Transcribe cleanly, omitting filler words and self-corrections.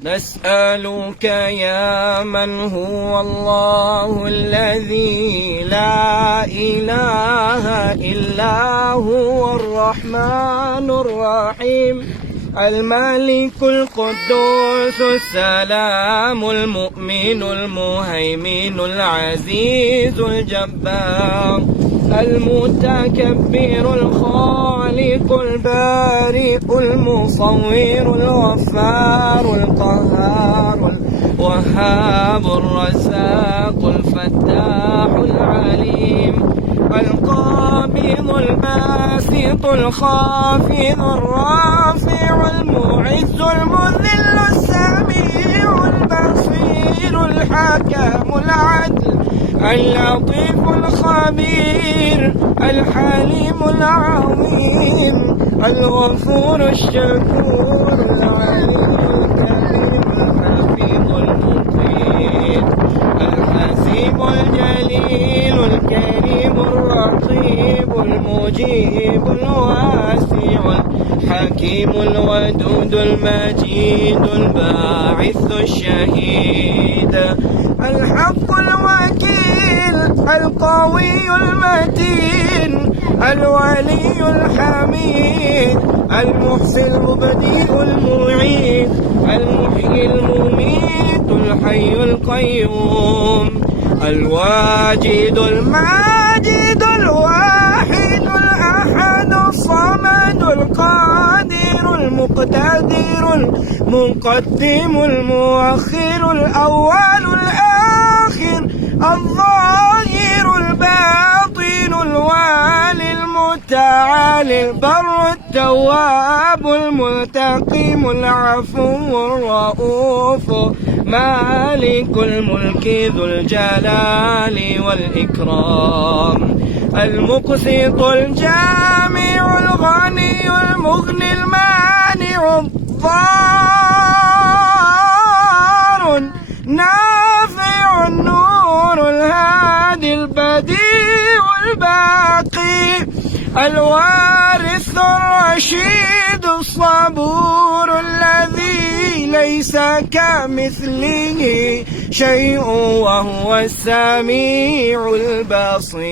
نسألك يا من هو الله الذي لا إله إلا هو الرحمن الرحيم الملك القدوس السلام المؤمن المهيمن العزيز الجبار المتكبر الخالق البارئ المصور الغفار القهار الوهاب الرزاق الفتاح العليم القابض الباسط الخافض الرافع المعز المذل السميع البصير الحكم العدل اللطيف الخبير الحليم العظيم الغفور الشكور العليم الكريم الحفيظ المقيت الحسيب الجليل الكريم الرقيب المجيب الواسع الحكيم الودود المجيد الباعث الشهيد الحق الوكيل القوي المتين الولي الحميد المحسن المبدئ المعيد المحيي المميت الحي القيوم الواجد الماجد الواحد الأحد الصمد القادر المقتدر المقدم المؤخر الأول الآخر الظاهر الباطن الوالي المتعالي البر التواب المنتقم العفو الرؤوف مالك الملك ذو الجلال والإكرام المقسط الجامع الغني المغني المانع الضار النافع النور الهادي البديع الباقي الوارث الرشيد الصبور الذي ليس كمثله شيء وهو السميع البصير.